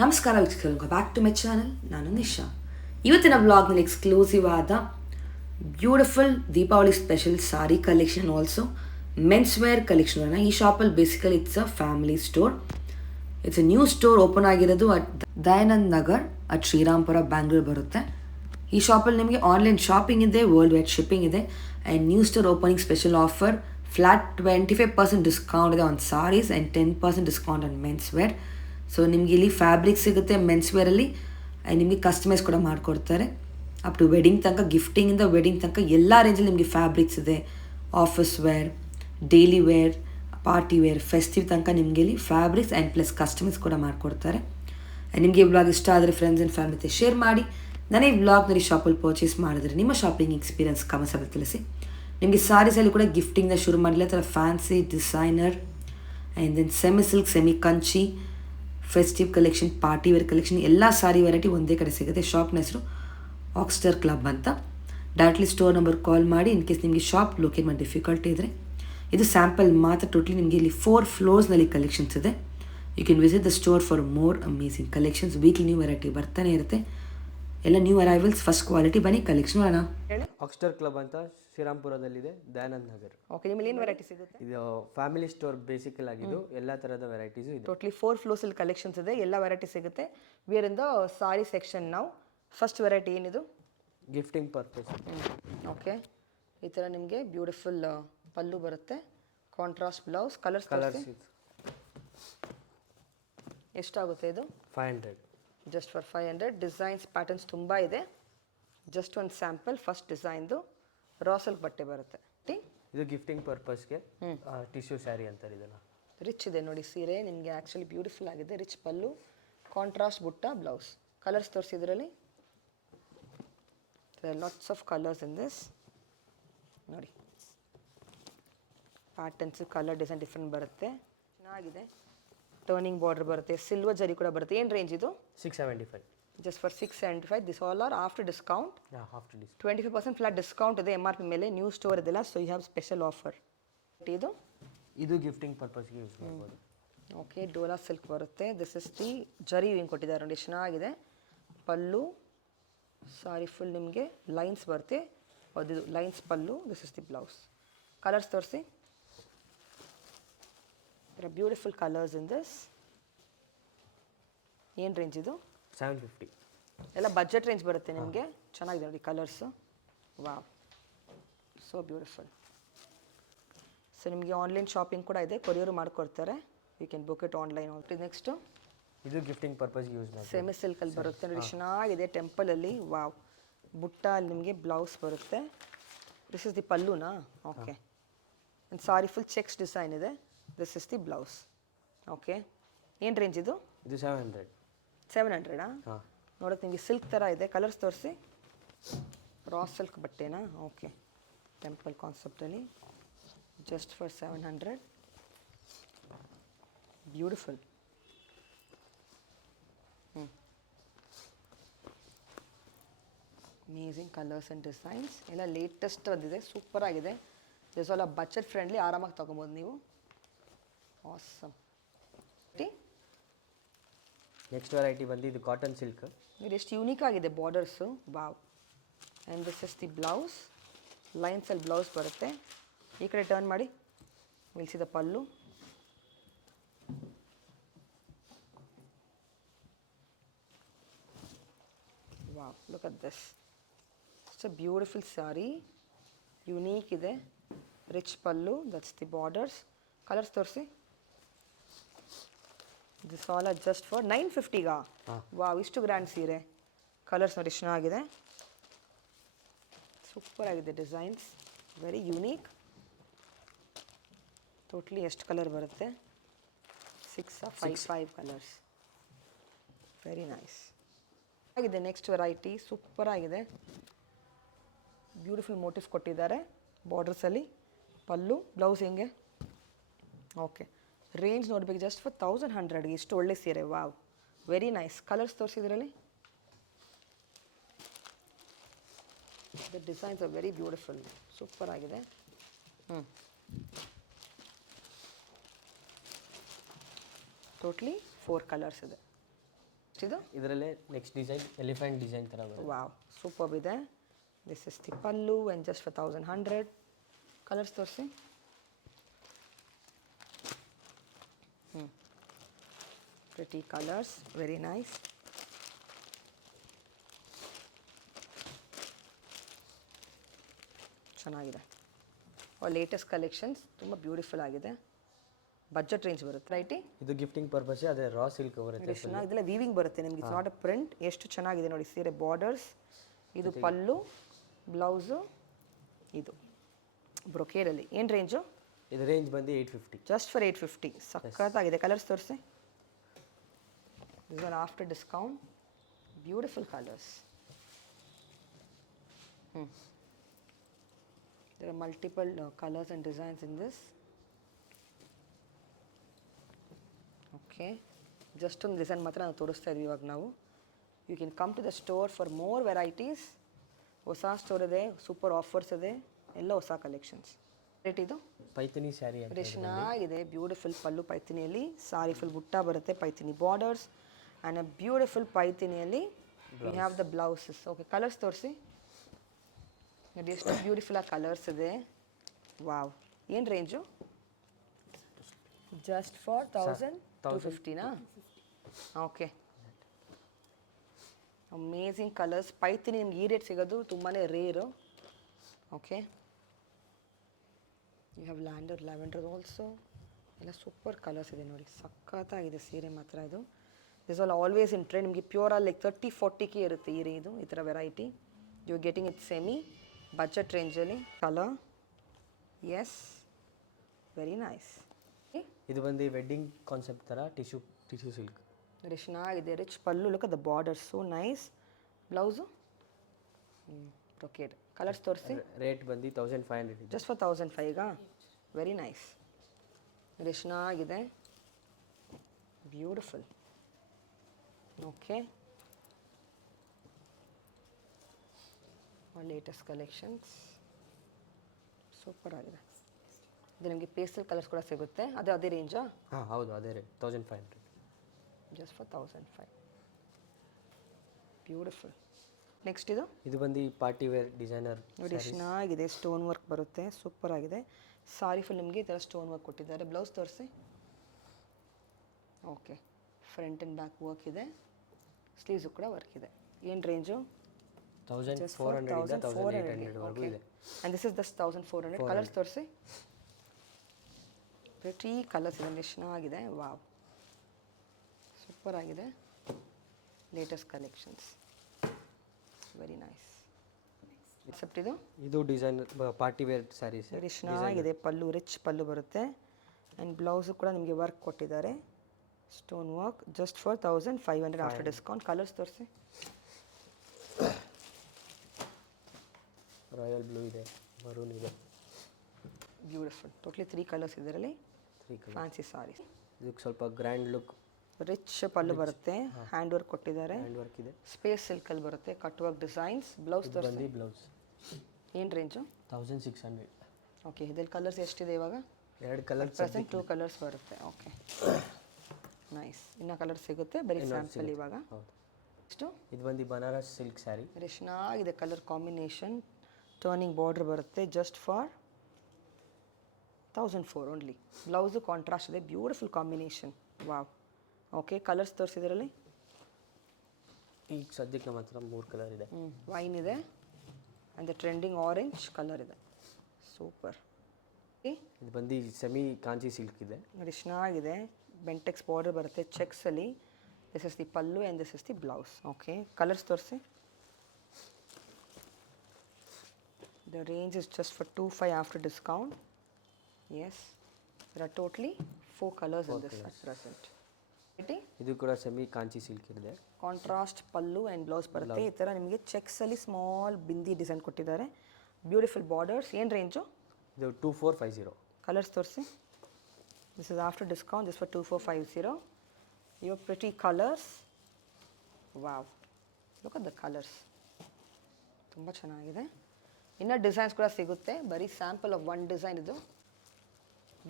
ನಮಸ್ಕಾರ ವೀಕ್ಷಕರು, back to my channel. ನಾನು ನಿಶಾ. ಇವತ್ತಿನ ವ್ಲಾಗ್ನಲ್ಲಿ ಎಕ್ಸ್ಕ್ಲೂಸಿವ್ ಆದ beautiful Deepavali special sari collection, also men's wear collection. ಈ ಶಾಪಲ್ಲಿ basically it's a family store. It's a new store open ಆಗಿರೋದು ಅಟ್ ದಯಾನಂದ್ ನಗರ್ ಅಟ್ ಶ್ರೀರಾಮ್ಪುರ, ಬ್ಯಾಂಗ್ಳೂರ್ ಬರುತ್ತೆ. ಈ ಶಾಪಲ್ಲಿ ನಿಮಗೆ ಆನ್ಲೈನ್ ಶಾಪಿಂಗ್ ಇದೆ, ವರ್ಲ್ಡ್ ವೈಡ್ ಶಿಪ್ಪಿಂಗ್ ಇದೆ. And new store opening special offer, flat 25% discount ಇದೆ on saris and 10% discount on men's wear. So ನಿಮಗೆ ಇಲ್ಲಿ ಫ್ಯಾಬ್ರಿಕ್ ಸಿಗುತ್ತೆ ಮೆನ್ಸ್ ವೇರಲ್ಲಿ, ನಿಮಗೆ ಕಸ್ಟಮೈಸ್ ಕೂಡ ಮಾಡಿಕೊಡ್ತಾರೆ. ಅಪ್ ಟು ವೆಡ್ಡಿಂಗ್ ತನಕ, ಗಿಫ್ಟಿಂಗಿಂದ ವೆಡ್ಡಿಂಗ್ ತನಕ ಎಲ್ಲ ರೇಂಜಲ್ಲಿ ನಿಮಗೆ ಫ್ಯಾಬ್ರಿಕ್ಸ್ ಇದೆ. Office wear, daily wear, party wear, festive ತನಕ ನಿಮಗೆ ಇಲ್ಲಿ ಫ್ಯಾಬ್ರಿಕ್ಸ್ ಆ್ಯಂಡ್ ಪ್ಲಸ್ ಕಸ್ಟಮೈಸ್ ಕೂಡ ಮಾಡಿಕೊಡ್ತಾರೆ. ನಿಮಗೆ ಈ ವ್ಲಾಗ್ ಇಷ್ಟ ಆದರೆ ಫ್ರೆಂಡ್ಸ್ ಆ್ಯಂಡ್ ಫ್ಯಾಮಿಲಿ ಜೊತೆ ಶೇರ್ ಮಾಡಿ. ನನಗೆ ಈ ವ್ಲಾಗ್ನಲ್ಲಿ ಶಾಪಲ್ಲಿ ಪರ್ಚೇಸ್ ಮಾಡಿದ್ರೆ ನಿಮ್ಮ ಶಾಪಿಂಗ್ ಎಕ್ಸ್ಪೀರಿಯನ್ಸ್ ಕಮೆಂಟ್ಸಲ್ಲಿ ತಿಳಿಸಿ. ನಿಮಗೆ ಸಾರೀಸಲ್ಲಿ ಕೂಡ ಗಿಫ್ಟಿಂಗ್ನ ಶುರು ಮಾಡಲಿಲ್ಲ, ಥರ fancy, designer and then semi silk, semi Kanchi, festive collection, party wear collection, ಎಲ್ಲ ಸಾರಿ ವೆರೈಟಿ ಒಂದೇ ಕಡೆ ಸಿಗುತ್ತೆ. ಶಾಪ್ನ ಹೆಸರು ಆಕ್ಸ್ಟರ್ ಕ್ಲಬ್ ಅಂತ. ಡೈರೆಕ್ಟ್ಲಿ ಸ್ಟೋರ್ ನಂಬರ್ ಕಾಲ್ ಮಾಡಿ ಇನ್ ಕೇಸ್ ನಿಮಗೆ ಶಾಪ್ ಲೊಕೇಟ್ ಮಾಡಿ ಡಿಫಿಕಲ್ಟಿ ಇದ್ದರೆ. ಇದು ಸ್ಯಾಂಪಲ್ ಮಾತ್ರ. ಟೋಟಲಿ ನಿಮಗೆ ಇಲ್ಲಿ 4 ಫ್ಲೋರ್ಸ್ನಲ್ಲಿ ಕಲೆಕ್ಷನ್ಸ್ ಇದೆ. You can visit the store for more amazing collections. Weekly new variety ಬರ್ತಾನೆ ಇರುತ್ತೆ. ಎಲ್ಲ ನ್ಯೂ ಅರೈವಲ್ಸ್, ಫಸ್ಟ್ ಕ್ವಾಲಿಟಿ. ಬನ್ನಿ ಕಲೆಕ್ಷನ್ ಮಾಡೋಣ. ಆಕ್ಸ್ಟರ್ ಕ್ಲಬ್ ಅಂತ ಶ್ರೀರಾಮ್ಪುರದಲ್ಲಿದೆ, ದಯಾನಂದ್ ನಗರ್. ಓಕೆ, ನಿಮ್ಮಲ್ಲಿ ಏನು ವೆರೈಟಿ ಸಿಗುತ್ತೆ? ಇದು ಫ್ಯಾಮಿಲಿ ಸ್ಟೋರ್ ಬೇಸಿಕಲ್ ಆಗಿದ್ದು ಎಲ್ಲ ಥರದ ವೆರೈಟೀಸು ಇದೆ. ಟೋಟ್ಲಿ 4 ಫ್ಲೋರ್ಸಲ್ಲಿ ಕಲೆಕ್ಷನ್ಸ್ ಇದೆ, ಎಲ್ಲ ವೆರೈಟಿ ಸಿಗುತ್ತೆ. We're in the sari section. ನಾವು ಫಸ್ಟ್ ವೆರೈಟಿ ಏನಿದು? Gifting purpose. ಓಕೆ, ಈ ಥರ ನಿಮಗೆ ಬ್ಯೂಟಿಫುಲ್ ಪಲ್ಲು ಬರುತ್ತೆ, ಕಾಂಟ್ರಾಸ್ಟ್ ಬ್ಲೌಸ್, ಕಲರ್ಸ್. ಎಷ್ಟಾಗುತ್ತೆ ಇದು? 500. Just for 500. ಡಿಸೈನ್ಸ್, ಪ್ಯಾಟರ್ನ್ಸ್ ತುಂಬ ಇದೆ. ಜಸ್ಟ್ ಒಂದು ಸ್ಯಾಂಪಲ್. ಫಸ್ಟ್ ಡಿಸೈನ್ದು ರಾ ಸಿಲ್ಕ್ ಬಟ್ಟೆ ಬರುತ್ತೆ. ಇದು ಗಿಫ್ಟಿಂಗ್ ಪರ್ಪಸ್ಗೆ ಟಿಶ್ಯೂ ಸ್ಯಾರಿ ಅಂತಾರೆ ಇದನ್ನು. ರಿಚ್ ಇದೆ ನೋಡಿ ಸೀರೆ, ನಿಮಗೆ ಆ್ಯಕ್ಚುಲಿ ಬ್ಯೂಟಿಫುಲ್ ಆಗಿದೆ. Rich pallu, contrast butta, blouse. Colours ತೋರಿಸಿದ್ರಲ್ಲಿ lots of colours in this. ನೋಡಿ ಪ್ಯಾಟರ್ನ್ಸು, ಕಲರ್, ಡಿಸೈನ್ ಡಿಫ್ರೆಂಟ್ ಬರುತ್ತೆ. ಚೆನ್ನಾಗಿದೆ. ಟರ್ನಿಂಗ್ ಬಾರ್ಡರ್ ಬರುತ್ತೆ, ಸಿಲ್ವರ್ ಜರಿ ಕೂಡ ಬರುತ್ತೆ. ಏನು ರೇಂಜ್ ಇದು? 675. Just for 675. This all are after discount. After discount 25% flat discount ಇದೆ MRP ಮೇಲೆ. ನ್ಯೂ ಸ್ಟೋರ್ ಇದೆಲ್ಲ, so you have special offer. ಇದು ಗಿಫ್ಟಿಂಗ್ ಪರ್ಪಸ್ಗೆ ಯೂಸ್ ಮಾಡ್ಬೋದು. ಓಕೆ, ಡೋಲಾ ಸಿಲ್ಕ್ ಬರುತ್ತೆ. This is the zari wing ಕೊಟ್ಟಿದ್ದಾರೆ ನೋಡಿ, ಚೆನ್ನಾಗಿದೆ. ಪಲ್ಲು ಸಾರಿ ಫುಲ್ ನಿಮಗೆ ಲೈನ್ಸ್ ಬರುತ್ತೆ. ಅದು lines pallu. This is the blouse. Colours ತೋರಿಸಿ. Beautiful colours in this. ಏನು ರೇಂಜ್ ಇದು? 750. ಎಲ್ಲ ಬಜೆಟ್ ರೇಂಜ್ ಬರುತ್ತೆ ನಿಮಗೆ. ಚೆನ್ನಾಗಿದೆ ನೋಡಿ colours. Wow, so beautiful. So ನಿಮಗೆ ಆನ್ಲೈನ್ ಶಾಪಿಂಗ್ ಕೂಡ ಇದೆ, ಕೊರಿಯರು ಮಾಡಿಕೊಡ್ತಾರೆ. You can book it online already. Next ಇದು ಗಿಫ್ಟಿಂಗ್ ಪರ್ಪಸ್ಗೆ ಯೂಸ್ ಮಾಡಿ. ಸೆಮಿ ಸಿಲ್ಕಲ್ಲಿ ಬರುತ್ತೆ ನೋಡಿ, ಚೆನ್ನಾಗಿದೆ. ಟೆಂಪಲಲ್ಲಿ. ವಾವ್, ಬುಟ್ಟ ಅಲ್ಲಿ ನಿಮಗೆ ಬ್ಲೌಸ್ ಬರುತ್ತೆ. ದಿಸ್ ಇಸ್ ದಿ ಪಲ್ಲುನಾ? ಓಕೆ. ಒಂದು ಸಾರಿ ಫುಲ್ ಚೆಕ್ಸ್ ಡಿಸೈನ್ ಇದೆ. This is the blouse. Okay, ಏನು ರೇಂಜ್ ಇದು? ಇದು 700. 700? ಹಾಂ, ನೋಡೋದು ನಿಮಗೆ ಸಿಲ್ಕ್ ಥರ ಇದೆ. ಕಲರ್ಸ್ ತೋರಿಸಿ. ರಾ ಸಿಲ್ಕ್ ಬಟ್ಟೆನಾ? ಓಕೆ, ಟೆಂಪಲ್ ಕಾನ್ಸೆಪ್ಟಲ್ಲಿ. Just for 700. Beautiful. Amazing colours and designs. ಎಲ್ಲ ಲೇಟೆಸ್ಟ್ ಬಂದಿದೆ, ಸೂಪರ್ ಆಗಿದೆ. ದಿಸ್ ಆಲ್ ಬಜೆಟ್ ಫ್ರೆಂಡ್ಲಿ, ಆರಾಮಾಗಿ ತೊಗೊಬೋದು ನೀವು. ಆಸಮ್. ನೆಕ್ಸ್ಟ್ ವೆರೈಟಿ ಬಂದು ಇದು ಕಾಟನ್ ಸಿಲ್ಕ್. ಇದು ಎಷ್ಟು ಯೂನಿಕ್ ಆಗಿದೆ borders. Wow. And this is the blouse. ಲೈನ್ಸಲ್ಲಿ ಬ್ಲೌಸ್ ಬರುತ್ತೆ. ಈ ಕಡೆ ಟರ್ನ್ ಮಾಡಿ. ನಿಲ್ಲಿಸಿದ pallu. Wow, look at this. It's a beautiful sari. Unique ಇದೆ. Rich pallu. That's the borders. Colours ತೋರಿಸಿ. This all are just for 950ಗಾ? ವಾವ್, ಇಷ್ಟು ಗ್ರ್ಯಾಂಡ್ ಸೀರೆ. ಕಲರ್ಸ್ ನೋಡಿ ಚೆನ್ನಾಗಿದೆ. ಸೂಪರ್ ಆಗಿದೆ ಡಿಸೈನ್ಸ್. Very unique. ಟೋಟ್ಲಿ ಎಷ್ಟು ಕಲರ್ ಬರುತ್ತೆ? 5 ಕಲರ್ಸ್. ವೆರಿ ನೈಸ್ ಆಗಿದೆ. ನೆಕ್ಸ್ಟ್ ವೆರೈಟಿ ಸೂಪರ್ ಆಗಿದೆ. ಬ್ಯೂಟಿಫುಲ್ ಮೋಟಿವ್ ಕೊಟ್ಟಿದ್ದಾರೆ ಬಾರ್ಡರ್ಸಲ್ಲಿ. ಪಲ್ಲು, ಬ್ಲೌಸ್ ಹೆಂಗೆ? ಓಕೆ, ರೇಂಜ್ ನೋಡ್ಬೇಕು. ಜಸ್ಟ್ ಫಾರ್ 1100ಗೆ ಇಷ್ಟು ಒಳ್ಳೆ ಸೀರೆ. Wow, very nice. ಕಲರ್ಸ್ ತೋರಿಸಿದ್ರಲ್ಲಿ the designs are very beautiful. Super ಆಗಿದೆ. ಟೋಟ್ಲಿ 4 ಕಲರ್ಸ್ ಇದೆ. ಇದು ಇದರಲ್ಲೇ ನೆಕ್ಸ್ಟ್ ಡಿಸೈನ್ ಎಲಿಫೆಂಟ್ ಡಿಸೈನ್ ಥರ ಬರುತ್ತೆ. ವಾವ್ ಸೂಪರ್ ಇದೆ. This is the pallu and just for 1100. Colours ತೋರಿಸಿ. Pretty colours, very nice. ಚೆನ್ನಾಗಿದೆ. ಲೇಟೆಸ್ಟ್ ಕಲೆಕ್ಷನ್ಸ್ ತುಂಬ ಬ್ಯೂಟಿಫುಲ್ ಆಗಿದೆ. ಬಜೆಟ್ ರೇಂಜ್ ಬರುತ್ತೆ ರೈಟಿ. ಇದು ಗಿಫ್ಟಿಂಗ್ ಪರ್ಪಸ್ ಅದೇ ರಾ ಸಿಲ್ಕ್ ಬರುತ್ತೆ. ಎಷ್ಟು ಚೆನ್ನಾಗಿ ಇದೆಲ್ಲ ವೀವಿಂಗ್ ಬರುತ್ತೆ ನಿಮಗೆ. It's not a print. ಎಷ್ಟು ಚೆನ್ನಾಗಿದೆ ನೋಡಿ ಸೀರೆ. ಬಾರ್ಡರ್ಸ್, ಇದು ಪಲ್ಲು, ಬ್ಲೌಸು, ಇದು ಬ್ರೊಕೇಡಲ್ಲಿ. ಏನು ರೇಂಜು? ಇದು ರೇಂಜ್ ಬಂದು 850. Just for 850. ಸಖತ್ತಾಗಿದೆ. ಕಲರ್ಸ್ ತೋರಿಸಿ. This are after discount. Beautiful colours. There are multiple colors and designs in this. Okay, just ಒಂದು ಡಿಸೈನ್ ಮಾತ್ರ ನಾವು ತೋರಿಸ್ತಾ ಇದ್ವಿ ಇವಾಗ ನಾವು. You can come to the store for more varieties. ಹೊಸ ಸ್ಟೋರ್ ಇದೆ, ಸೂಪರ್ ಆಫರ್ಸ್ ಇದೆ, ಎಲ್ಲ ಹೊಸ ಕಲೆಕ್ಷನ್ಸ್. ರೇಟ್ ಇದು ಪೈಥಿನಿ ಸ್ಯಾರಿ ಅಂತ. ಚೆನ್ನಾಗಿದೆ. ಬ್ಯೂಟಿಫುಲ್ ಪಲ್ಲು ಪೈಥಿನಿಯಲ್ಲಿ, ಸಾರಿ ಫುಲ್ ಬುಟ್ಟ ಬರುತ್ತೆ, Paithani borders and a beautiful ಪೈಥಿನಿಯಲ್ಲಿ you have the blouses. Okay, colours ತೋರಿಸಿ. ನೋಡಿ ಎಷ್ಟು ಬ್ಯೂಟಿಫುಲ್ ಆಗಿ ಕಲರ್ಸ್ ಇದೆ. ವಾವ್. ಏನು ರೇಂಜು? ಜಸ್ಟ್ ಫಾರ್ 1250ನಾ? Okay, amazing colours. ಪೈಥಿನಿ ನಿಮ್ಗೆ ಈ ರೇಟ್ ಸಿಗೋದು ತುಂಬಾ rare. Okay, you have lavender also. ಎಲ್ಲ ಸೂಪರ್ ಕಲರ್ಸ್ ಇದೆ ನೋಡಿ. ಸಖತ್ತಾಗಿದೆ ಸೀರೆ ಮಾತ್ರ ಇದು. This all always in trend. ನಿಮಗೆ ಪ್ಯೂರಲ್ಲಿ ಲೈಕ್ 30-40K ಇರುತ್ತೆ ಈ ಥರ variety. You getting it semi budget ರೇಂಜಲ್ಲಿ. Colour, yes, very nice. ಇದು ಬಂದು ವೆಡ್ಡಿಂಗ್ ಕಾನ್ಸೆಪ್ಟ್ ಥರ ಟಿಶ್ಯೂ ಸಿಲ್ಕ್. ವೆರಿ ಚೆನ್ನಾಗಿದೆ. Rich pallu, look at the border, so nice. Blouse brocade. Colours ತೋರಿಸಿ. ರೇಟ್ ಬಂದು 1500. ಜಸ್ಟ್ ಫಾರ್ 1500ಗಾ? Very nice. ವೆರಿ ಚೆನ್ನಾಗಿದೆ. Beautiful. Okay, latest collections super ಆಗಿದೆ. ಇದು ನಿಮಗೆ ಪೇಸ್ಟಲ್ ಕಲರ್ಸ್ ಕೂಡ ಸಿಗುತ್ತೆ. ಅದೇ ರೇಂಜಾ? ಹಾಂ ಹೌದು, ಅದೇ rate 1500. Just for 1500. Beautiful. Next ಇದು ಬಂದು ಪಾರ್ಟಿ ವೇರ್ ಡಿಸೈನರ್ ನೋಡಿ. ಚೆನ್ನಾಗಿದೆ. ಸ್ಟೋನ್ ವರ್ಕ್ ಬರುತ್ತೆ, ಸೂಪರ್ ಆಗಿದೆ. ಸಾರಿ ಫುಲ್ ನಿಮಗೆ ಈ ಥರ ಸ್ಟೋನ್ ವರ್ಕ್ ಕೊಟ್ಟಿದ್ದಾರೆ. ಬ್ಲೌಸ್ ತೋರಿಸಿ. Okay, front and back work ಇದೆ, ಸ್ಲೀವ್ಸು ಕೂಡ ವರ್ಕ್ ಇದೆ. ಏನು ರೇಂಜು? 1400 ಇಂದ 1800 ವರೆಗೂ ಇದೆ. And this is just 1400. Colours ತೋರಿಸಿ. ಪ್ರಿಟಿ ಕಲರ್ಸ್ ಇದೆ, ಚೆನ್ನಾಗಿದೆ. ವಾವ್, ಸೂಪರ್ ಆಗಿದೆ. Latest collections, very nice. Except ಇದು design party wear saris. Very ಚೆನ್ನಾಗಿದೆ. ಪಲ್ಲು ರಿಚ್ ಪಲ್ಲು ಬರುತ್ತೆ ಆ್ಯಂಡ್ ಬ್ಲೌಸು ಕೂಡ ನಿಮಗೆ ವರ್ಕ್ ಕೊಟ್ಟಿದ್ದಾರೆ, stone work. Just for 1500 after discount. Colours ತೋರಿಸಿ. ರಾಯಲ್ ಬ್ಲೂ ಇದೆ, ಮರೂನ್ ಇದೆ. ಬ್ಯೂಟಿಫುಲ್. ಟೋಟಲಿ 3 ಕಲರ್ಸ್ ಇದರಲ್ಲಿ. 3 ಕಲರ್. ಫ್ಯಾನ್ಸಿ ಸಾರೀಸ್. ಇದಕ್ಕೆ ಸ್ವಲ್ಪ ಗ್ರ್ಯಾಂಡ್ ಲುಕ್. ರಿಚ್ ಪಲ್ಲು ಬರುತ್ತೆ, ಹ್ಯಾಂಡ್ ವರ್ಕ್ ಕೊಟ್ಟಿದ್ದಾರೆ, ಹ್ಯಾಂಡ್ ವರ್ಕ್ ಇದೆ. ಸ್ಪೇಸ್ ಸಿಲ್ಕಲ್ಲಿ ಬರುತ್ತೆ, ಕಟ್ ವರ್ಕ್ ಡಿಸೈನ್ಸ್. ಬ್ಲೌಸ್ ತೋರಿಸಿ. ಬ್ಲೌಸ್ ಏನು ರೇಂಜು? 1600. ಓಕೆ, ಇದರಲ್ಲಿ ಕಲರ್ಸ್ ಎಷ್ಟಿದೆ ಇವಾಗ? 2 ಕಲರ್. ಪ್ರೆಸೆಂಟ್ 2 ಕಲರ್ಸ್ ಬರುತ್ತೆ. Okay, nice. ಇನ್ನೂ ಕಲರ್ ಸಿಗುತ್ತೆ, ಬರೀ ಸ್ಯಾಂಪಲ್ ಇವಾಗ. ಎಷ್ಟು? ಇದು ಬಂದು ಬನಾರಸ್ ಸಿಲ್ಕ್ ಸ್ಯಾರಿ. ವೆರಿ ಚೆನ್ನಾಗಿದೆ. ಕಲರ್ ಕಾಂಬಿನೇಷನ್, ಟರ್ನಿಂಗ್ ಬಾರ್ಡರ್ ಬರುತ್ತೆ. Just for 1400 only. Blouse contrast ಇದೆ, beautiful combination. Wow. Okay, colours ತೋರಿಸಿದ್ರಲ್ಲಿ ಈಗ ಸದ್ಯಕ್ಕೆ ನಮ್ಮ ಹತ್ರ 3 ಕಲರ್ ಇದೆ. ವೈನ್ ಇದೆ and the trending orange colour ಇದೆ. ಸೂಪರ್. ಇದು ಬಂದು ಸೆಮಿ ಕಾಂಚಿ ಸಿಲ್ಕ್ ಇದೆ. ನೋಡಿ, ಚೆನ್ನಾಗಿದೆ. ಬೆಂಟೆಕ್ಸ್ ಬಾರ್ಡರ್ ಬರುತ್ತೆ ಚೆಕ್ಸಲ್ಲಿ. This is the pallu and this is the blouse. Okay, colours ತೋರಿಸಿ. The range is just for 2500 after discount. Yes, there are totally 4 colors in this at present. ಇದು ಕೂಡ ಸೆಮಿ ಕಾಂಚಿ ಸಿಲ್ಕ್ ಇದೆ. Contrast pallu and blouse ಬರುತ್ತೆ. ಈ ಥರ ನಿಮಗೆ ಚೆಕ್ಸಲ್ಲಿ small bindi design ಕೊಟ್ಟಿದ್ದಾರೆ. Beautiful borders. ಏನು ರೇಂಜು? ಇದು 2450. ಕಲರ್ಸ್ ತೋರಿಸಿ. This is after discount. This for 2450. Your pretty colours. Wow, look at the colours, ತುಂಬ ಚೆನ್ನಾಗಿದೆ. ಇನ್ನೂ ಡಿಸೈನ್ಸ್ ಕೂಡ ಸಿಗುತ್ತೆ. ಬರೀ ಸ್ಯಾಂಪಲ್ ಆಫ್ 1 ಡಿಸೈನ್ ಇದು.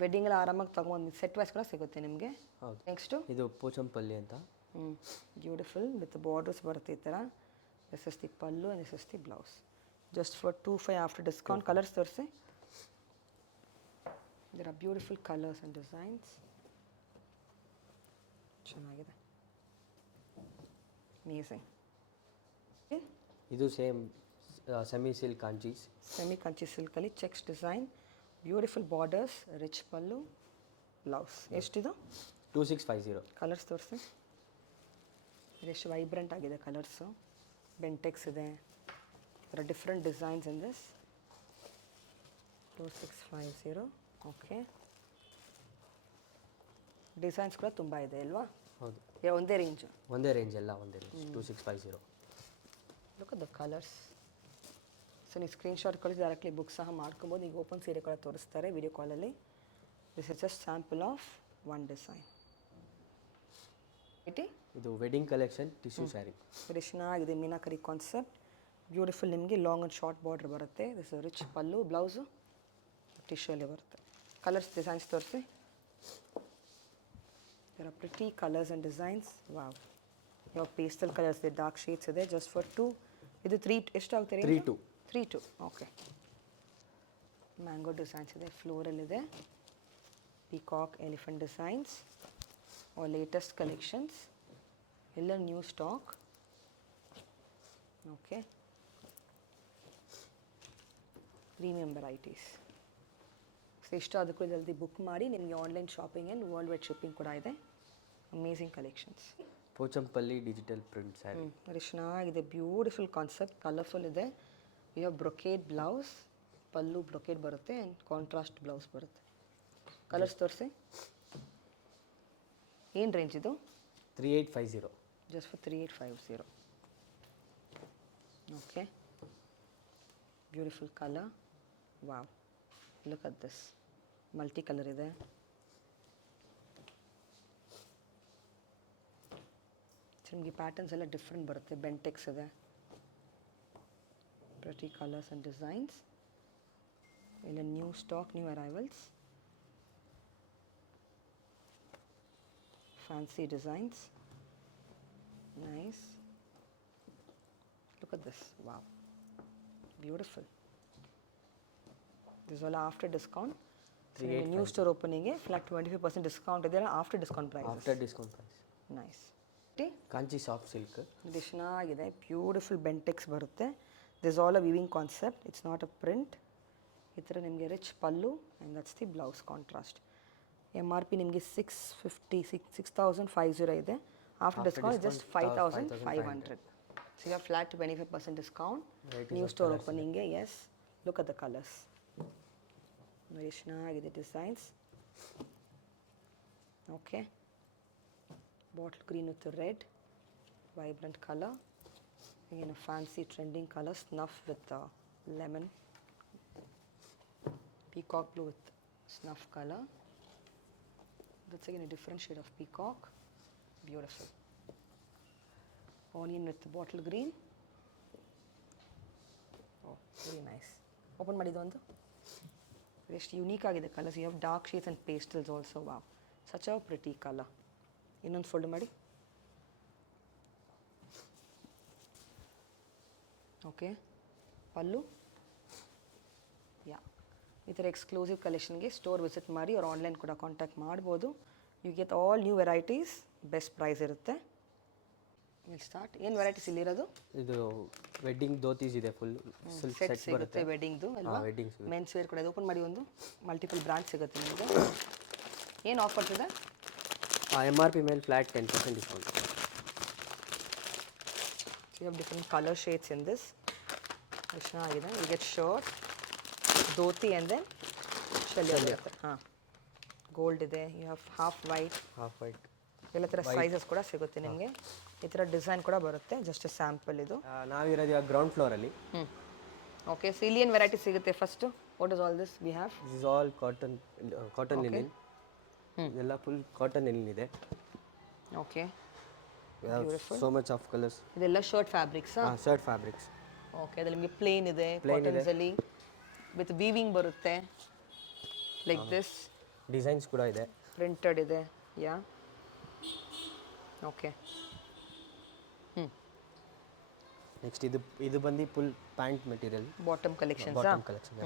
ವೆಡ್ಡಿಂಗೆಲ್ಲ ಆರಾಮಾಗಿ ತೊಗೊಂಡು ಸೆಟ್ ವೈಸ್ ಕೂಡ ಸಿಗುತ್ತೆ ನಿಮಗೆ. ಹೌದು. ನೆಕ್ಸ್ಟು ಇದು ಪೋಚಂಪಲ್ಲಿ ಅಂತ. ಬ್ಯೂಟಿಫುಲ್ ವಿತ್ ಬಾರ್ಡರ್ಸ್ ಬರುತ್ತೆ ಈ ಥರ. This is the pallu and this is the blouse. Just for 2,500 after discount. Colours ತೋರಿಸಿ. There are beautiful colours and designs. ಚೆನ್ನಾಗಿದೆ, ಅಮೇಝಿಂಗ್. ಇದು same semi silk Kanchis. Semi Kanchi ಸಿಲ್ಕಲ್ಲಿ checks design, beautiful borders, rich pallu, blouse. ಎಷ್ಟಿದು? 2650. Colours ತೋರಿಸಿ. ಇದೆಷ್ಟು vibrant ಆಗಿದೆ colours. Bentex ಇದೆ, there are different designs in this. 2650. Okay, designs ಕೂಡ ತುಂಬ ಇದೆ ಅಲ್ವಾ? ಹೌದು, ಒಂದೇ ರೇಂಜು. ಒಂದೇ ರೇಂಜ್, ಎಲ್ಲ ಒಂದೇ range. 2650. Look at the colours. So ನೀವು ಸ್ಕ್ರೀನ್ಶಾಟ್ ಕಳಿಸಿ ಡೈರೆಕ್ಟ್ಲಿ ಬುಕ್ ಸಹ ಮಾಡ್ಕೊಬೋದು. ಈಗ ಓಪನ್ ಸೀರೆ ಕೂಡ ತೋರಿಸ್ತಾರೆ ವಿಡಿಯೋ ಕಾಲಲ್ಲಿ. This is just sample of one design. ಇದು wedding collection tissue sari. Very ಚೆನ್ನಾಗಿದೆ, ಮೀನಾಕರಿ ಕಾನ್ಸೆಪ್ಟ್. ಬ್ಯೂಟಿಫುಲ್, ನಿಮಗೆ ಲಾಂಗ್ ಆ್ಯಂಡ್ ಶಾರ್ಟ್ ಬಾರ್ಡರ್ ಬರುತ್ತೆ. ದಿಸ್ ರಿಚ್ ಪಲ್ಲು, ಬ್ಲೌಸು ಟಿಶ್ಯೂಲ್ಲಿ ಬರುತ್ತೆ. ಕಲರ್ಸ್ ಡಿಸೈನ್ಸ್ ತೋರಿಸಿ. There are pretty colours and designs. Wow, ಯಾವ ಪೇಸ್ಟಲ್ ಕಲರ್ಸ್ ಇದೆ, dark shades ಇದೆ. Just for 2. ಇದು 3 ಎಷ್ಟಾಗುತ್ತೆ? 3,200. ಓಕೆ. ಮ್ಯಾಂಗೋ ಡಿಸೈನ್ಸ್ ಇದೆ, ಫ್ಲೋರಲ್ಲಿದೆ. Peacock, elephant designs, are latest collections, ಎಲ್ಲ new stock. Okay, premium varieties. So ಇಷ್ಟ ಅದಕ್ಕೂ ಜಲ್ದಿ ಬುಕ್ ಮಾಡಿ. ನಿಮಗೆ online shopping and world wide shipping ಕೂಡ ಇದೆ. Amazing collections. Pochampally digital print sari. Very ಚೆನ್ನಾಗಿದೆ, ಬ್ಯೂಟಿಫುಲ್ ಕಾನ್ಸೆಪ್ಟ್, ಕಲರ್ಫುಲ್ ಇದೆ. You have brocade blouse, pallu brocade ಬರುತ್ತೆ ಆ್ಯಂಡ್ ಕಾಂಟ್ರಾಸ್ಟ್ ಬ್ಲೌಸ್ ಬರುತ್ತೆ. ಕಲರ್ಸ್ ತೋರಿಸಿ. ಏನು ರೇಂಜ್ ಇದು? 3850. Just for 3850. Okay, beautiful colour. Wow, look at this. Multi colour ಇದೆ. ನಿಮಗೆ ಪ್ಯಾಟರ್ನ್ಸ್ ಎಲ್ಲ ಡಿಫ್ರೆಂಟ್ ಬರುತ್ತೆ. ಬೆಂಟೆಕ್ಸ್ ಇದೆ, ಪ್ರತಿ ಕಲರ್ಸ್ ಆ್ಯಂಡ್ ಡಿಸೈನ್ಸ್. ಇಲ್ಲ new stock, new arrivals. Fancy designs, nice. Look at this. Wow, beautiful. This is all after discount. New store opening flat 25% discount ಇದೆಲ್ಲ after discount prices. After discount price. Nice. Kanchi soft silk. ಇದು ಚೆನ್ನಾಗಿದೆ, beautiful Bentex ಬರುತ್ತೆ. This all a weaving concept, it's not a print. ಈ ಥರ ನಿಮಗೆ rich pallu and that's the blouse contrast. MRP ನಿಮಗೆ 6,500 ಇದೆ. After discount just 5,500. So you have flat 25% discount. New store opening. Yes, look at the colors. Very ಚೆನ್ನಾಗಿದೆ designs. Okay, bottle green with red, vibrant color. Again a fancy trending color, snuff with lemon. Peacock blue with snuff color. That's again a different shade of peacock. Beautiful. Onion with bottle green. Oh, very nice. Open ಮಾಡಿದ್ದು ಒಂದು ಎಷ್ಟು unique ಆಗಿದೆ colours. You have dark shades and pastels also. Wow, such a pretty colour. ಇನ್ನೊಂದು fold ಮಾಡಿ. Okay, pallu. Yeah, ಈ ಥರ exclusive ಕಲೆಕ್ಷನ್ಗೆ store visit ಮಾಡಿ ಅವ್ರು ಆನ್ಲೈನ್ ಕೂಡ ಕಾಂಟ್ಯಾಕ್ಟ್ ಮಾಡ್ಬೋದು. You get all new varieties, best price ಇರುತ್ತೆ. Will start. ಏನು ವೆರೈಟೀಸ್ ಇಲ್ಲಿರೋದು? ಇದು ವೆಡ್ಡಿಂಗ್ ಧೋತೀಸ್ ಇದೆ, ಫುಲ್ ಸೆಟ್ ಸಿಗುತ್ತೆ ವೆಡ್ಡಿಂಗ್ದು ಅಲ್ವಾ? ಮೆನ್ಸ್ ವೇರ್ ಕೂಡ ಇದೆ. ಓಪನ್ ಮಾಡಿ ಒಂದು. ಮಲ್ಟಿಪಲ್ ಬ್ರ್ಯಾಂಡ್ ಸಿಗುತ್ತೆ ನಿಮಗೆ. ಏನು ಆಫರ್ಸ್ ಇದೆ? MRP ಮೇಲೆ flat 10% discount. You have different colour shades in this. ಚೆನ್ನಾಗಿದೆ. You get shirt, dhoti and then ಶಲ್ಯ ಬರುತ್ತೆ. ಹಾಂ, ಗೋಲ್ಡ್ ಇದೆ. ಯು ಹ್ಯಾವ್ ಹಾಫ್ ವೈಟ್ ಎಲ್ಲ ಥರ ಸೈಜಸ್ ಕೂಡ ಸಿಗುತ್ತೆ ನಿಮಗೆ. ಈ ಥರ ಡಿಸೈನ್ ಕೂಡ ಬರುತ್ತೆ. ಜಸ್ಟ್ ಸ್ಯಾಂಪಲ್ ಇದು. ನಾವಿರೋದು ಇವಾಗ ಗ್ರೌಂಡ್ ಫ್ಲೋರಲ್ಲಿ. ಓಕೆ, ಸೊ ಇಲ್ಲಿ ಏನು ವೆರೈಟಿ ಸಿಗುತ್ತೆ first? What is all this we have? This is all cotton linen. ಎಲ್ಲ ಫುಲ್ ಕಾಟನ್ ಲಿನಿನ್ ಇದೆ. Okay, so much of colours. ಇದೆಲ್ಲ shirt fabrics. Shirt fabrics. Okay, ಅದ್ರಲ್ಲಿ ನಿಮಗೆ ಪ್ಲೇನ್ ಇದೆ, ಕಾಟನ್ಸಲ್ಲಿ ವಿತ್ ವೀವಿಂಗ್ ಬರುತ್ತೆ ಲೈಕ್ ದಿಸ್. ಡಿಸೈನ್ಸ್ ಕೂಡ ಇದೆ, ಪ್ರಿಂಟೆಡ್ ಇದೆ. Yeah, okay. ನೆಕ್ಸ್ಟ್ ಇದು ಬಂದು full pant material, bottom collections. Bottom collection.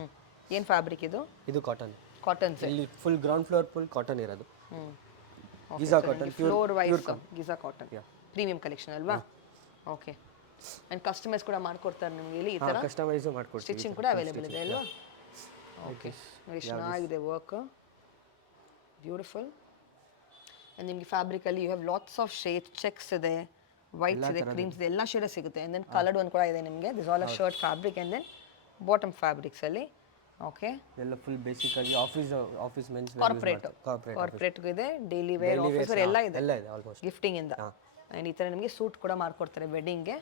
ಏನು ಫ್ಯಾಬ್ರಿಕ್ ಇದು? ಇದು ಕಾಟನ್. ಕಾಟನ್ಸ್. ಇಲ್ಲಿ full ground floor full cotton ಇರೋದು. Okay, ಗಿಜಾ so ಕಾಟನ್, ನಿಮ್ಗೆ floor wise ಗಿಜಾ cotton Yeah. Premium collection ಅಲ್ವಾ? ಓಕೆ. ಆ್ಯಂಡ್ ಕಸ್ಟಮೈಸ್ ಕೂಡ ಮಾಡ್ಕೊಡ್ತಾರೆ ನಿಮಗೆ ಇಲ್ಲಿ ಈ ಥರ? ಕಸ್ಟಮೈಸು ಮಾಡ್ಕೊಡ್ತೀವಿ. ಸ್ಟಿಚಿಂಗ್ ಕೂಡ ಅವೈಲೇಬಲ್ ಇದೆ ಅಲ್ವಾ? ಓಕೆ, ವೆರಿ ಚೆನ್ನಾಗಿದೆ ವರ್ಕ್, ಬ್ಯೂಟಿಫುಲ್. ಆ್ಯಂಡ್ ನಿಮಗೆ ಫ್ಯಾಬ್ರಿಕಲ್ಲಿ you have lots of shades, checks ಇದೆ, ವೈಟ್ಸ್ ಇದೆ, ಕ್ರೀಮ್ಸ್ ಇದೆ, ಎಲ್ಲ ಶೇಡ್ ಸಿಗುತ್ತೆ. ಆ್ಯಂಡ್ ದೆನ್ ಕಲರ್ಡ್ ಒನ್ ಕೂಡ ಇದೆ ನಿಮಗೆ. This all a shirt fabric and then bottom ಫ್ಯಾಬ್ರಿಕ್ಸಲ್ಲಿ. ಓಕೆ, ಎಲ್ಲ ಫುಲ್ ಬೇಸಿಕಲಿ ಆಫೀಸ್ ಮೆನ್ಸ್ ಕಾರ್ಪೊರೇಟ್ಗೂ ಇದೆ, ಡೈಲಿ ವೇರ್, ಆಫೀಸ್ ವೇರ್ ಎಲ್ಲ ಇದೆ, ಎಲ್ಲ ಇದೆ ಆಲ್ಮೋಸ್ಟ್. ಗಿಫ್ಟಿಂಗಿಂದ. ಆ್ಯಂಡ್ ಈ ಥರ ನಿಮಗೆ ಸೂಟ್ ಕೂಡ ಮಾಡ್ಕೊಡ್ತಾರೆ ವೆಡ್ಡಿಂಗ್ಗೆ.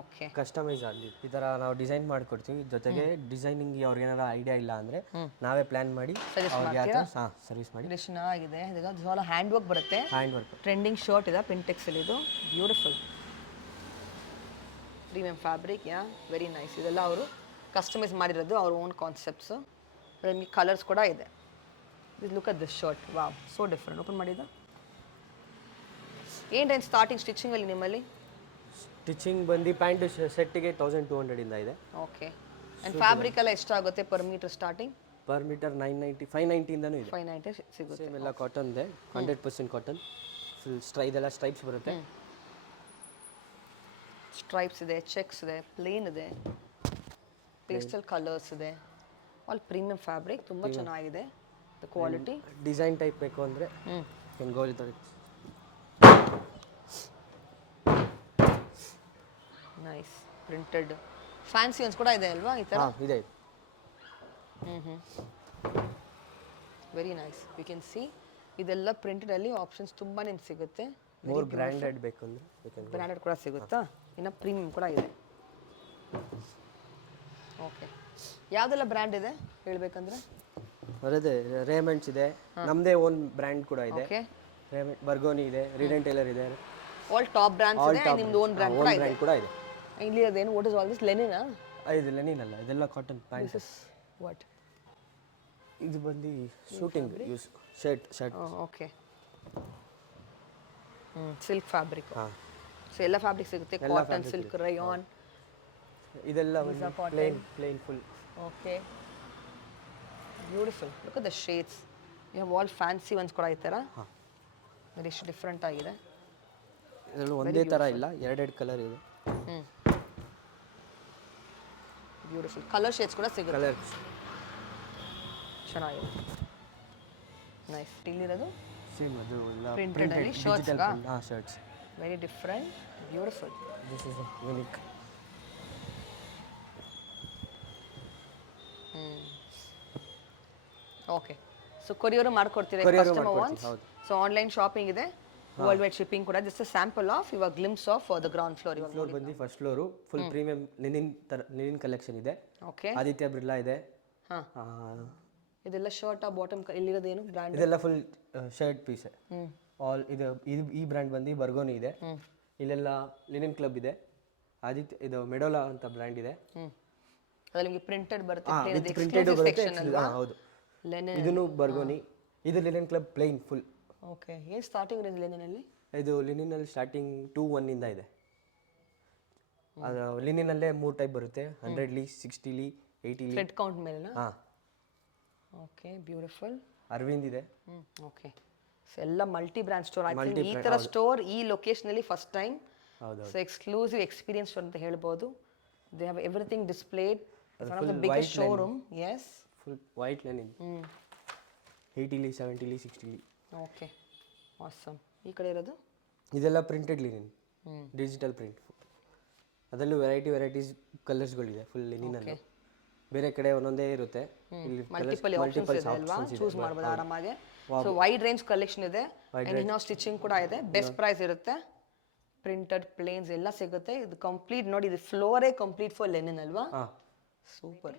ಓಕೆ, ಕಸ್ಟಮೈಸ್ ಆಗಲಿ ಈ ಥರ ನಾವು ಡಿಸೈನ್ ಮಾಡಿಕೊಡ್ತೀವಿ. ಜೊತೆಗೆ ಡಿಸೈನಿಂಗ್ ಅವ್ರಿಗೆ ಏನಾರ ಐಡಿಯಾ ಇಲ್ಲ ಅಂದರೆ ನಾವೇ ಪ್ಲ್ಯಾನ್ ಮಾಡಿ ಅವ್ರಿಗೆ ಯಾವ ಥರ ಸರ್ವಿಸ್ ಮಾಡಿ. ಇದು ಚೆನ್ನಾಗಿದೆ. ಇದು ಆಲ್ ಹ್ಯಾಂಡ್ ವರ್ಕ್ ಬರುತ್ತೆ. ಹ್ಯಾಂಡ್ ವರ್ಕ್ ಟ್ರೆಂಡಿಂಗ್ ಶರ್ಟ್ ಇದೆ ಪಿಂಟೆಕ್ಸಲ್ಲಿ. ಇದು ಬ್ಯೂಟಿಫುಲ್ ಪ್ರೀಮಿಯಂ ಫ್ಯಾಬ್ರಿಕ್. ಯಾ, ವೆರಿ ನೈಸ್. ಇದೆಲ್ಲ ಅವರು ಕಸ್ಟಮೈಸ್ ಮಾಡಿರೋದು, ಅವ್ರ ಓನ್ ಕಾನ್ಸೆಪ್ಟ್ಸು. ನಿಮಗೆ ಕಲರ್ಸ್ ಕೂಡ ಇದೆ. This look at this shirt, wow, so different. Open ಮಾಡಿದ ಏನು ರೇಂಜ್ ಸ್ಟಾರ್ಟಿಂಗ್ ಸ್ಟಿಚಿಂಗಲ್ಲಿ ನಿಮ್ಮಲ್ಲಿ? ಸ್ಟಿಚಿಂಗ್ ಬಂದು ಪ್ಯಾಂಟ್ ಸೆಟ್ಟಿಗೆ 1200 ಇಂದ ಇದೆ. ಓಕೆ. ಆ್ಯಂಡ್ ಫ್ಯಾಬ್ರಿಕ್ ಎಲ್ಲ ಎಷ್ಟಾಗುತ್ತೆ per metre starting? Per metre 990, 590 ಇಂದನೂ ಇದೆ. 590 ಸಿಗುತ್ತೆ. ಸೇಮ್ ಎಲ್ಲ ಕಾಟನ್ ಇದೆ, 100% ಕಾಟನ್. ಫುಲ್ ಇದೆಲ್ಲ ಸ್ಟ್ರೈಪ್ಸ್ ಬರುತ್ತೆ. ಸ್ಟ್ರೈಪ್ಸ್ ಇದೆ, ಚೆಕ್ಸ್ ಇದೆ, ಪ್ಲೇನ್ ಇದೆ, ಪೇಸ್ಟಲ್ ಕಲರ್ಸ್ ಇದೆ. ಆಲ್ ಪ್ರೀಮಿಯಂ ಫ್ಯಾಬ್ರಿಕ್, ತುಂಬ ಚೆನ್ನಾಗಿದೆ ಕ್ವಾಲಿಟಿ. ಡಿಸೈನ್ ಟೈಪ್ ಬೇಕು ಅಂದರೆ can go with it. Nice printed fancy ones ಕೂಡ ಇದೆ ಅಲ್ವಾ ಈ ಥರ? ಇದೆ. Very nice. You can see ಇದೆಲ್ಲ ಪ್ರಿಂಟೆಡಲ್ಲಿ ಆಪ್ಷನ್ಸ್ ತುಂಬಾ ಸಿಗುತ್ತೆ. ಮೋರ್ ಬ್ರ್ಯಾಂಡೆಡ್ ಬೇಕು ಅಂದರೆ ಬ್ರ್ಯಾಂಡೆಡ್ ಕೂಡ ಸಿಗುತ್ತಾ? ಇನ್ನು ಪ್ರೀಮಿಯಂ ಕೂಡ ಇದೆ. ಓಕೆ, ಯಾವುದೆಲ್ಲ ಬ್ರ್ಯಾಂಡ್ ಇದೆ ಹೇಳಬೇಕಂದ್ರೆ? ಅದೇ ರೇಮಂಡ್ಸ್ ಇದೆ, ನಮ್ಮದೇ ಓನ್ ಬ್ರ್ಯಾಂಡ್ ಕೂಡ ಇದೆ. ಓಕೆ, ರೇಮಂಡ್, ಬರ್ಗೋನಿ ಇದೆ, ರೀಡನ್ ಟೇಲರ್ ಇದೆ. ಆಲ್ ಟಾಪ್ ಬ್ರ್ಯಾಂಡ್ಸ್ ಇದೆ. ನಿಮ್ದು ಓನ್ ಬ್ರ್ಯಾಂಡ್ ಕೂಡ ಇದೆ. ಕೂಡ ಇದೆ. ಇಲ್ಲಿ ಅದೇನು ವಾಟ್ ಇಸ್ ಆಲ್ ದಿಸ್? ಲೆನಿನಾ? ಇದು ಲೆನಿನ್ ಅಲ್ಲ, ಇದೆಲ್ಲ ಕಾಟನ್ ಪ್ಯಾಂಟ್. ವಾಟ್ ಇದು ಬಂದು shooting use shirt. Okay, silk fabric. ಹಾಂ, ಸೊ ಎಲ್ಲ ಫ್ಯಾಬ್ರಿಕ್ ಸಿಗುತ್ತೆ, ಕಾಟನ್, ಸಿಲ್ಕ್, ರಯಾನ್. ಇದೆಲ್ಲ plain full. Okay, beautiful. Look at the shades. You have all fancy ones ಕೂಡ ಈ ಥರ. ವೆರಿ ಡಿಫ್ರೆಂಟ್ ಆಗಿದೆ. ಇದರಲ್ಲಿ ಒಂದೇ ಥರ ಇಲ್ಲ, ಎರಡೆರಡು ಕಲರ್ ಇದೆ. ಬ್ಯೂಟಿಫುಲ್ ಕಲರ್ ಶೇಡ್ಸ್ ಕೂಡ ಸಿಗುತ್ತೆ. ಕಲರ್ ಚೆನ್ನಾಗಿದೆ. ನೈಸ್. ಇಲ್ಲಿರೋದು ಸೇಮ್ ಅದು ಎಲ್ಲ ಪ್ರಿಂಟೆಡ್ ಅಲ್ಲಿ ಶರ್ಟ್ಸ್. ಹಾಂ, shirts. Very different, beautiful. This is unique. Okay, so courier ಮಾಡ್ಕೊಡ್ತೀರಾ customer once? So online shopping ಇದೆ, ವರ್ಲ್ಡ್ ವೈಡ್ ಶಿಪ್ಪಿಂಗ್ ಕೂಡ. ಜಸ್ಟ್ ಸ್ಯಾಂಪಲ್ ಆಫ್ ಇವಾಗ glimpse of the ground floor. ಇವಾಗ ಫ್ಲೋರ್ ಬಂದು first floor full premium linen collection ಇದೆ. Okay, Aditya Birla ಇದೆ. ಹಾಂ, ಇದೆಲ್ಲ ಶರ್ಟ್ ಬಾಟಮ್. ಇಲ್ಲಿರೋದೇನು ಬ್ರ್ಯಾಂಡ್? ಇದೆಲ್ಲ ಫುಲ್ ಶರ್ಟ್ ಪೀಸ್. ಆಲ್ ಇದು ಈ ಬ್ರ್ಯಾಂಡ್ ಬಂದು ಬರ್ಗೋನಿ ಇದೆ. ಇಲ್ಲೆಲ್ಲ ಲಿನಿನ್ ಕ್ಲಬ್ ಇದೆ. ಆದಿತ್ಯ ಇದು ಮೆಡೋಲಾ ಅಂತ ಬ್ರ್ಯಾಂಡ್ ಇದೆ. ಅದ್ರಲ್ಲಿ ನಿಮಗೆ ಪ್ರಿಂಟೆಡ್ ಬರುತ್ತೆ. ಪ್ರಿಂಟೆಡ್ ಬರುತ್ತೆ. ಹೌದು, ಲೆನಿನ್. ಇದನ್ನು ಬರ್ಗೋನಿ. ಇದು Linen Club plain full. Okay, ಏನು ಸ್ಟಾರ್ಟಿಂಗ್ ರೇಂಜ್ ಲಿನಿನಲ್ಲಿ? ಇದು ಲಿನಿನಲ್ಲಿ ಸ್ಟಾರ್ಟಿಂಗ್ 2.1 ಇಂದ ಇದೆ. ಅದು ಲಿನಿನಲ್ಲೇ 3 ಟೈಪ್ ಬರುತ್ತೆ, 100ಲಿ, 60ಲಿ, 80ಲಿ. Thread count ಮೇಲೆನಾ? ಹಾಂ. Okay, beautiful. ಅರವಿಂದ್ ಇದೆ. ಓಕೆ, ಸೊ ಎಲ್ಲ multi brand store. I think ಈ ಥರ ಸ್ಟೋರ್ ಈ ಲೊಕೇಶನಲ್ಲಿ ಫಸ್ಟ್ ಟೈಮ್. ಹೌದು, ಸೊ ಎಕ್ಸ್ಕ್ಲೂಸಿವ್ ಎಕ್ಸ್ಪೀರಿಯನ್ಸ್ ಸ್ಟೋರ್ ಅಂತ ಹೇಳ್ಬೋದು. They have everything displayed. One of the biggest showroom. Yes, full white linen. 80ಲಿ, 70ಲಿ, 60ಲಿ. Okay, awesome. ಈ ಕಡೆ ಇರೋದು ಇದೆಲ್ಲ ಪ್ರಿಂಟೆಡ್ ಲಿನಿನ್, ಡಿಜಿಟಲ್ ಪ್ರಿಂಟ್. ಅದರಲ್ಲೂ ವೆರೈಟೀಸ್ ಕಲರ್ಸ್ಗಳಿದೆ ಫುಲ್ ಲಿನಿನಲ್ಲಿ. ಬೇರೆ ಕಡೆ ಒಂದೊಂದೇ ಇರುತ್ತೆ, ಇಲ್ಲಿ ಮಲ್ಟಿಪಲ್ ಆಪ್ಷನ್ಸ್ ಇದೆ ಅಲ್ವಾ? ಚೂಸ್ ಮಾಡ್ಬೋದು ಆರಾಮಾಗಿ. ಸೊ ವೈಡ್ ರೇಂಜ್ ಕಲೆಕ್ಷನ್ ಇದೆ. ಆ್ಯಂಡ್ ಇನ್ನೂ ಸ್ಟಿಚಿಂಗ್ ಕೂಡ ಇದೆ. ಬೆಸ್ಟ್ ಪ್ರೈಸ್ ಇರುತ್ತೆ. ಪ್ರಿಂಟೆಡ್ ಪ್ಲೇನ್ಸ್ ಎಲ್ಲ ಸಿಗುತ್ತೆ. ಇದು ಕಂಪ್ಲೀಟ್ ನೋಡಿ, ಇದು ಫ್ಲೋರೇ ಕಂಪ್ಲೀಟ್ ಫಾರ್ ಲೆನಿನ್ ಅಲ್ವಾ? ಹಾಂ, ಸೂಪರ್.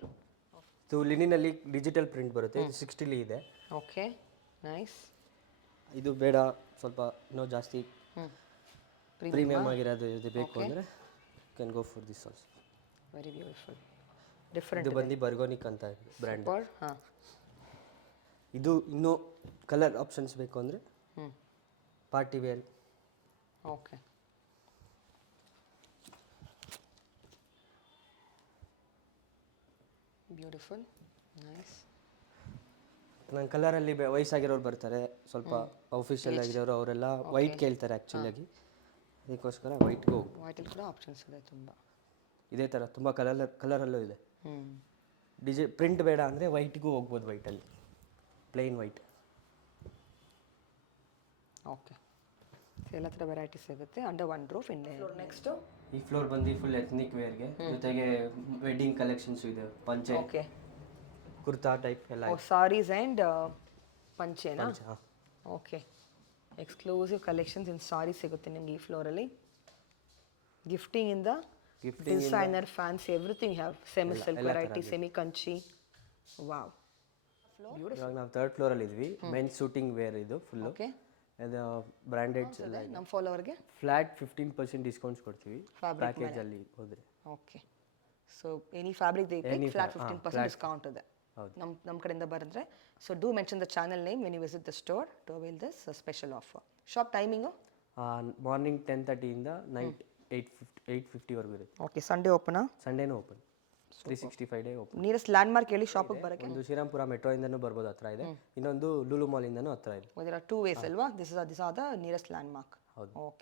ಇದು ಲಿನಿನಲ್ಲಿ ಡಿಜಿಟಲ್ ಪ್ರಿಂಟ್ ಬರುತ್ತೆ. ಇದು 60ಲಿ ಇದೆ. Okay, nice. ಇದು ಬೇಡ, ಸ್ವಲ್ಪ ಇನ್ನೂ ಜಾಸ್ತಿ ಪ್ರೀಮಿಯಮ್ ಆಗಿರೋದು ಇದು ಬೇಕು ಅಂದರೆ can go for this also. Very beautiful, different. ಇದು ಬಂದು ಬರ್ಗೋನಿಕ್ ಅಂತ ಬ್ರ್ಯಾಂಡ್. ಹಾಂ, ಇದು ಇನ್ನೂ ಕಲರ್ ಆಪ್ಷನ್ಸ್ ಬೇಕು ಅಂದರೆ party wear. Okay, beautiful, nice. ನನ್ನ ಕಲರಲ್ಲಿ ವಯಸ್ಸಾಗಿರೋರು ಬರ್ತಾರೆ, ಸ್ವಲ್ಪ ಆಫೀಷಿಯಲ್ ಆಗಿರೋರು ಅವರೆಲ್ಲ ವೈಟ್ ಕೇಳ್ತಾರೆ ಆ್ಯಕ್ಚುಲಾಗಿ, ಅದಕ್ಕೋಸ್ಕರ ವೈಟ್ಗೆ ಹೋಗಿ. ವೈಟಲ್ಲಿ ಕೂಡ ಆಪ್ಷನ್ಸ್ ಇದೆ ತುಂಬ. ಇದೇ ಥರ ತುಂಬ ಕಲರಲ್ಲೂ ಇದೆ. ಪ್ರಿಂಟ್ ಬೇಡ ಅಂದರೆ ವೈಟ್ಗೂ ಹೋಗ್ಬೋದು, ವೈಟಲ್ಲಿ ಪ್ಲೇನ್ ವೈಟ್. ಓಕೆ, ಎಲ್ಲ ಥರ ವೆರೈಟಿ ಸಿಗುತ್ತೆ ಅಂಡರ್ ಒನ್ ರೂಫ್ ಇನ್. ನೆಕ್ಸ್ಟು ಈ ಫ್ಲೋರ್ ಬಂದು ಫುಲ್ ಎಥ್ನಿಕ್ ವೇರ್ಗೆ, ಜೊತೆಗೆ ವೆಡ್ಡಿಂಗ್ ಕಲೆಕ್ಷನ್ಸ್ ಇದೆ, ಪಂಚೆ, ಓಕೆ, ಕುರ್ತಾ ಟೈಪ್ ಎಲ್ಲ ಇದೆ. ಸಾರೀಸ್ ಆ್ಯಂಡ್ ಪಂಚೆನಾ? ಹಾಂ, okay, exclusive collections in sari ಸಿಗುತ್ತೆ ನಿಮ್ಗೆ ಈ ಫ್ಲೋರಲ್ಲಿ. ಗಿಫ್ಟಿಂಗಿಂದ designer, fancy, everything have. Semi silk variety, semi Kanchi. Wow, ಇವಾಗ ನಾವು 3rd ಫ್ಲೋರಲ್ಲಿ ಇದ್ವಿ. ಮೆನ್ಸ್ ಶೂಟಿಂಗ್ ವೇರ್ ಇದು ಫುಲ್ಲು. ಓಕೆ, ಇದು ಬ್ರ್ಯಾಂಡೆಡ್ಸ್ ಎಲ್ಲ ನಮ್ಮ ಫಾಲೋವರ್ಗೆ ಫ್ಲಾಟ್ 15% ಡಿಸ್ಕೌಂಟ್ಸ್ ಕೊಡ್ತೀವಿ Fabric ಪ್ಯಾಕೇಜಲ್ಲಿ ಹೋದರೆ. Okay, so any fabric flat 15% discount ಇದೆ ನಮ್ಮ ಕಡೆಯಿಂದ ಬರೆದ್ರೆ. So do mention the channel name when you visit the store to avail this special offer. Shop timing morning 10:30 night 8:50ವರೆಗೂ ಇರುತ್ತೆ. ಓಕೆ, ಸಂಡೇ ಓಪನಾ? ಸಂಡೇನೂ open, 365 day open. Nearest landmark ಹೇಳಿ ಶಾಪಿಗೆ ಬರೋಕ್ಕೆ. ಒಂದು ಶ್ರೀರಾಮ್ಪುರ ಮೆಟ್ರೋಯಿಂದನೂ ಬರ್ಬೋದು, ಹತ್ರ ಇದೆ. ಇನ್ನೊಂದು ಲೂಲು ಮಾಲಿಂದನೂ ಹತ್ರ ಇದೆ. ಟೂ ವೇಸ್ ಅಲ್ವಾ? This are the nearest landmark. ಹೌದು. ಓಕೆ.